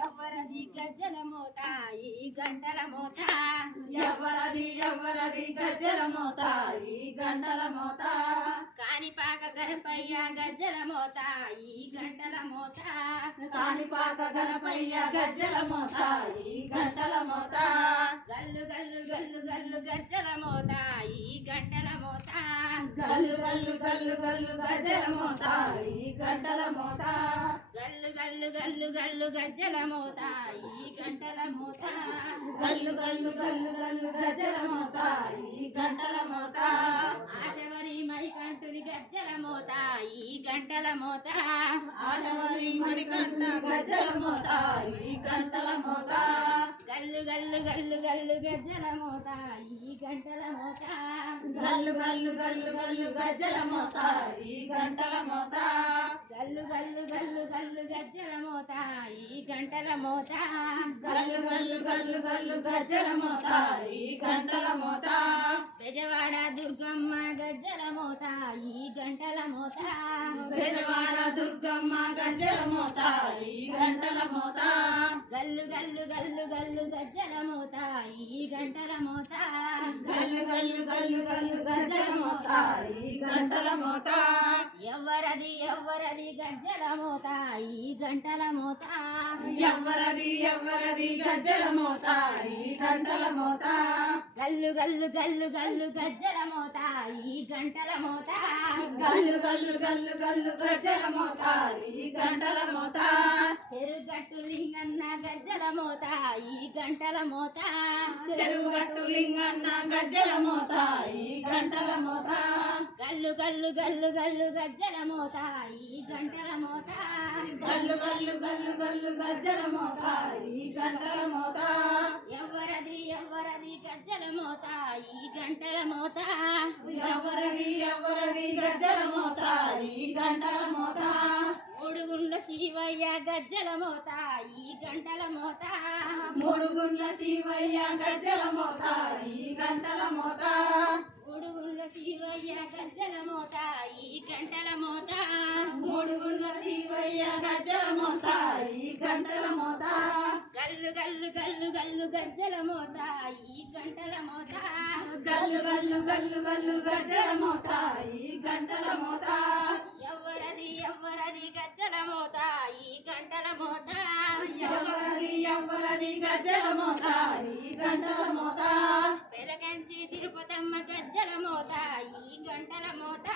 ఎవరది గజ్జల మోత ఈ గంటల మోత ఎవరది ఎవరది గజ్జల మోత ఈ గంటల మోత కానిపాక గణపయ్య గజ్జల మోత ఈ గంటల మోత కానిపాక గణపయ్య గజ్జల మోత ఈ గంటల మోత గల్లు గల్లు గల్లు గల్లు గజ్జల మోత ఈ గంటల మోత గల్లు గల్లు గల్లు గల్లు గజ్జల మోత ఈ గంటల మోత గల్లు గల్లు గల్లు గజ్జల మోత ఈ గంటల మోత గల్లు గల్లు గల్లు గల్లు గజ్జల మోత ఈ గంటల మోత ఆశవరి మరికంటుని గజ్జల మోత ఈ గంటల మోత ఆడవరి మణికంఠ గజ్జల మోత ఈ గంటల మోత గల్లు గల్లు గల్లు గల్లు గజ్జల మోత ఈ గంటల మోత గల్లు గల్లు గల్లు గల్లు గజ్జల మోత ఈ గంటల మోత గల్లు గల్లు గల్లు గల్లు గజ్జల మోత ఈ గంటల మోత. గల్లు గల్లు గల్లు గల్లు గజ్జల మోత ఈ గంటల మోత. బెజవాడ దుర్గమ్మ గజ్జల మోత ఈ గంటల మోత. బెజవాడ దుర్గమ్మ గజ్జల మోత ఈ గంటల మోత. గల్లు గల్లు గల్లు గల్లు గజ్జల మోత ఈ గంటల మోత గల్లు గల్లు గల్లు గల్లు గజ్జల మోత ఈ గంటల మోత ఎవరది ఎవరది గజ్జల మోత ఈ గంటల మోత ఎవరది ఎవరది గజ్జల మోత ఈ గంటల మోత గల్లు గల్లు గల్లు గల్లు గజ్జల మోత ఈ గంటల మోత గల్లు గల్లు గల్లు గల్లు గజ్జల మోత ఈ గంటల గజ్జల మోత ఈ గంటల మోత. చెరువుగట్టు లింగన్న గజ్జల మోత ఈ గంటల మోత. గల్లు గల్లు గల్లు గల్లు గజ్జల మోత ఈ గంటల మోత. గల్లు గల్లు గల్లు గల్లు గజ్జల మోత ఈ గంటల మోత. ఎవరది ఎవరది గజ్జల మోత ఈ గంటల మోత. ఎవరది ఎవరది గజ్జల మోత ఈ గంటల మోత. గజ్జల మోత ఈ గంటల మోత మూడు గుండ్ల శివయ్య గజ్జల మోత ఈ గంటల మోత మూడుగుండ్ల శివయ్య గజ్జల మోత ఈ గంటల మోత మూడు గుండ్ల శివయ్య గజ్జల మోత ఈ గంటల మోత గల్లు గల్లు గల్లు గల్లు గజ్జల మోత ఈ గంటల మోత గల్లు గల్లు గల్లు గల్లు గజ్జల మోత ఈ గంటల మోత ఎవరది ఎవరది గజ్జల మోత ఈ గంటల గజ్జల మోత ఈ గంటల మోత పెదకంచి తిరుపతమ్మ గజ్జల మోత ఈ గంటల మోత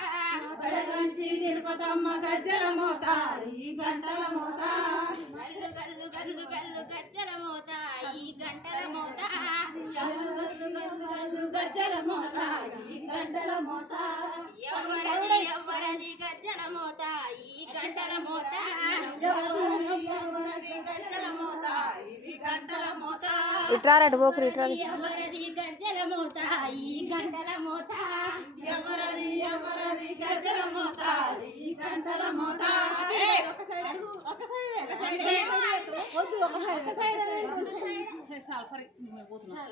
పెడగంచి తిరుపతమ్మ గజ్జల మోత ఈ గంటల మోత గల్లు గల్లు గల్లు గల్లు గజ్జల మోత ఈ గంటల మోత గల్లు గల్లు గల్లు గల్లు గజ్జల మోత ఈ గంటల మోత. ఎవరది ఎవరది గజ్జల మోత? ఈ గంటల మోత. ఎవరది ఎవరది గజ్జల మోత? ఈ గంటల మోత. ఇట్రారట పోకురు ఇట్రా ఎవరది గజ్జల మోత? ఈ గంటల మోత. ఎవరది ఎవరది గజ్జల మోత? ఈ గంటల మోత. సల్ఫర్ పోతున్నాం.